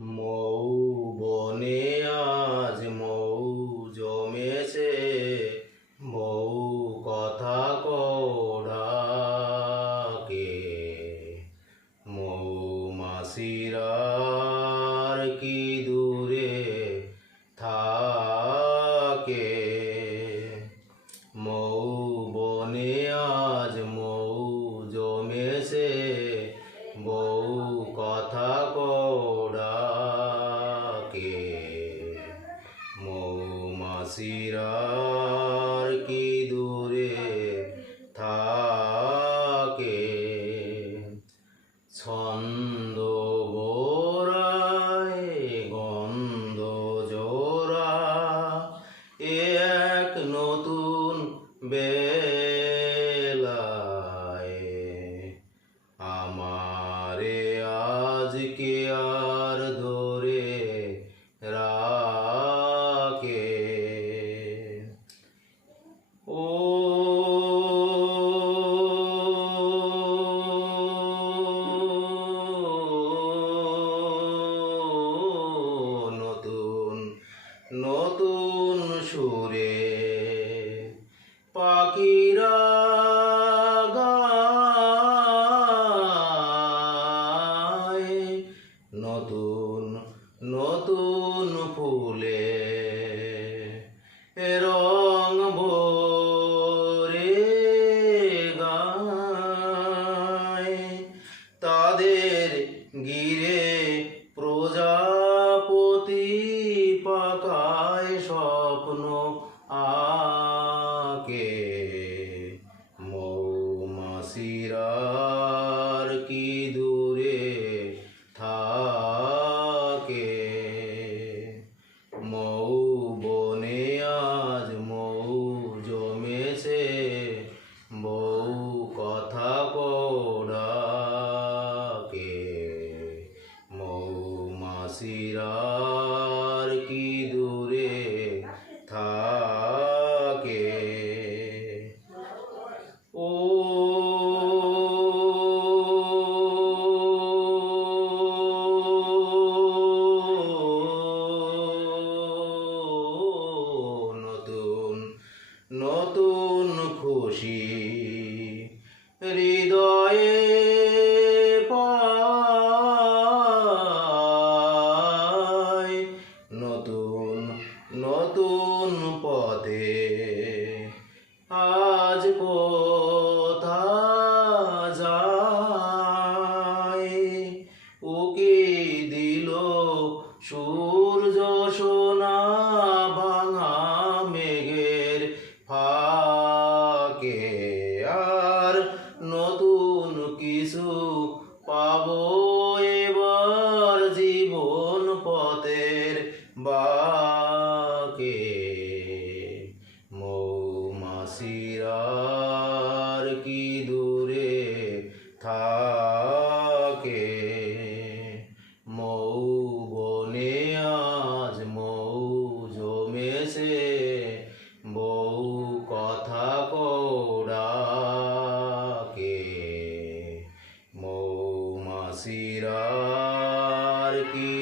মৌ বনে আজ মৌ জমেছে, বউ কথা কড়াকে। মৌমাছিরা আর কি দূরে থাকে, মৌ বনে আজ মৌ জমেছে, বউ কথা কড়াকে। মৌমাছিরা আর কি দূরে থাকে, ছন্দ ভরায় গন্ধ জোড়া, এ এক নতুন বেলায়। আমারে আজকে আর ধরে রাখে, ও নতুন নতুন সুরে পাখিরা গায়, নতুন নতুন ফুলে রং ভরে গায়, তাদের ঘিরে প্রজাপতি পাখায় স্বপ্ন আঁকে। মৌমাছিরা আর কি দূরে থাকে, মৌ বনে আজ মৌ জমেছে, বউ কথা কড়াকে। মৌমাছিরা আর কি দূরে থাকে, ও নতুন নতুন খুশি হৃদয়ে পায়, নতুন নতুন পথে আজ কোথা যায়, ওকে দিল সূর্য সোনা ভাঙা মেঘের ফাঁকে। আর নতুন কিছু পাবো এবার জীবন পথের বাঁকে। মৌমাছিরা আর কি দূরে থাকে, মৌ বনে আজ মৌ জমেছে, বউ কথা কড়াকে। মৌমাছিরা আর কি